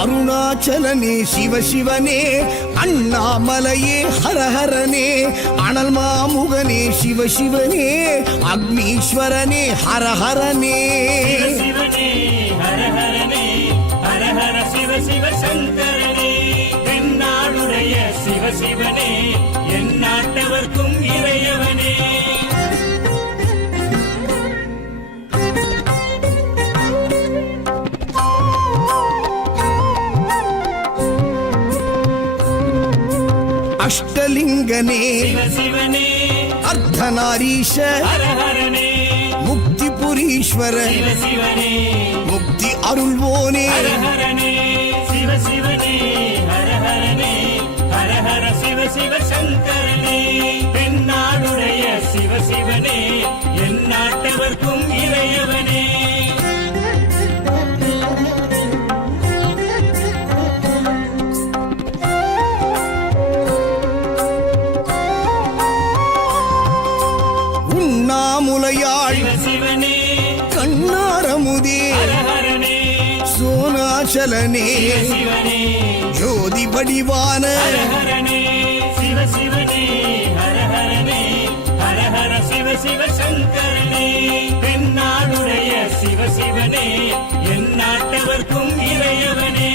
அருணாச்சலனே சிவசிவனே, அண்ணாமலையே ஹரஹரனே, அனல் மாமுகனே சிவசிவனே, அக்னீஸ்வரனே ஹரஹரனே. சிவசிவனே ஹரஹரனே, ஹரஹர சிவ சிவ சங்கரனே, தென்னாடுடைய சிவசிவனே, என் நாட்டவர்க்கும் இறையவனே. அஷ்டலிங்கனே சிவசிவனே, அர்த்தநாரீஷ ஹரஹரனே, முக்திபுரீஸ்வர சிவசிவனே, முக்தி அருள்வோனே. ஹரஹரனே சிவசிவனே, ஹரஹரனே, ஹரஹர சிவ சிவ சங்கரனே, தென்னாடுடைய சிவசிவனே, என் நாட்டவர்க்கும் இறையவனே. உண்ணாமுலையாள் சிவசிவனே, கண்ணாரமுதே ஹரஹரனே, சோனாச்சலனே சிவசிவனே, ஜோதி வடிவான ஹரஹரனே சிவசிவனே, ஹரஹரனே, ஹரஹர சிவ சிவ சங்கரனே, தென்னாடுடைய சிவசிவனே, என் நாட்டவர்க்கும் இறையவனே.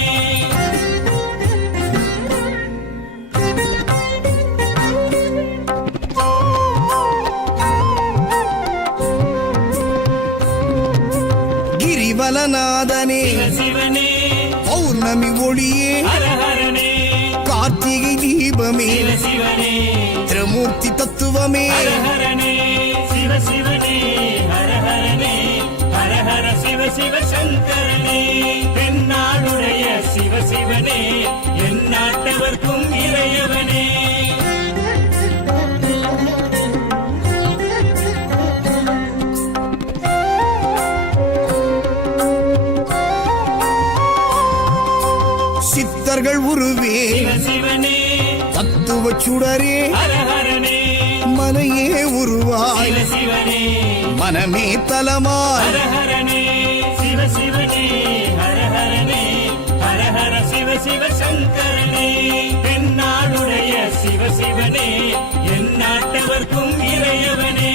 கிரிவலநாதனே சிவசிவனே, பௌர்ணமி ஒளியே ஹரஹரனே, கார்த்திகை தீபமே சிவசிவனே, திரமூர்த்தி தத்துவமே. ஹரஹரனே சிவசிவனே, ஹரஹரனே, ஹரஹர சிவ சிவ சங்கரனே, தென்னாடுடைய சிவசிவனே, என் நாட்டவர்க்கும் இறையவனே. சித்தர்கள் உருவே சிவசிவனே, தத்துவ சுடரே ஹரஹரனே, மனையே உருவாய் சிவசிவனே, மனமே தலமாய். ஹரஹரனே சிவசிவனே, ஹரஹரனே, ஹரஹர சிவ சிவ சங்கரனே, தென்னாடுடைய சிவசிவனே, என் நாட்டவர்க்கும் இறையவனே.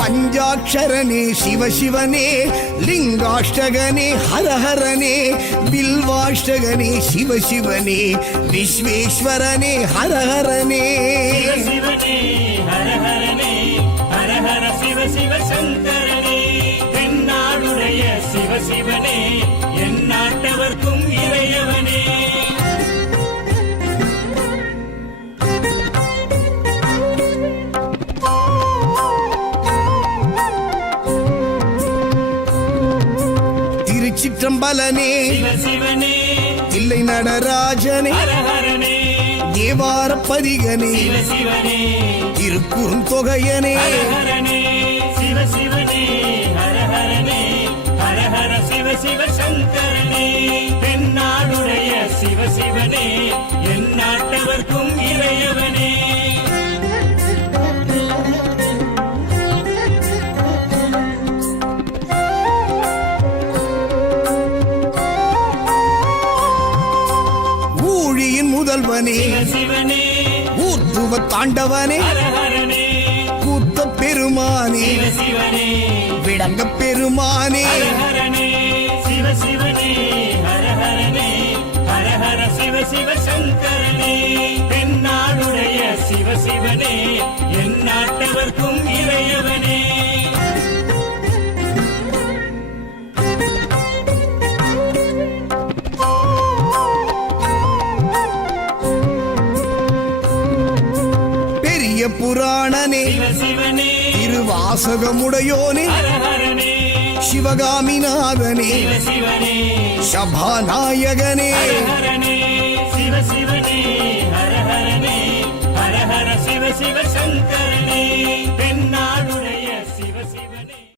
பஞ்சாட்சரனே சிவசிவனே, லிங்காஷ்டகனே ஹரஹரனே, பில்வாஷ்டகனே சிவசிவனே, விஸ்வேஸ்வரனே ஹரஹரனே. சிவசிவனே, ஹரஹரனே, ஹரஹர சிவ சிவ சங்கரனே, தென்னாடுடைய சிவசிவனே, என் நாட்டவர்க்கும் இறையவனே. திருச்சிற்றம்பலனே சிவசிவனே, தில்லை நடராஜனே, ஹரஹரனே, தேவார பதிகனே, சிவசிவனே, திருக்குறுந்தொகையனே. ஹரஹரனே சிவசிவனே, ஹரஹரனே, ஹரஹர சிவ சிவ சங்கரனே, தென்னாடுடைய சிவசிவனே, என் நாட்டவர்க்கும் இறையவனே. ஊழியின் முதல்வனே சிவசிவனே, ஊர்த்துவ தாண்டவனே, ஹரஹரனே, கூத்த பெருமானே சிவசிவனே, விளங்க பெருமானே. ஹரஹரனே சிவசிவனே, ஹரஹரனே, ஹரஹர சிவ சிவ சங்கரனே, தென்னாடுடைய சிவசிவனே, என் நாட்டவர்க்கும் இறையவனே. பெரிய புராணனே சிவசிவனே, திருவாசகமுடையோனே, ஹரஹரனே, சிவகாமிநாதனே சிவசிவனே, சபாநாயகனே. ஹரஹரனே சிவசிவனே, ஹரஹரனே, ஹரஹர சிவ சிவ சங்கரனே, தென்னாடுடைய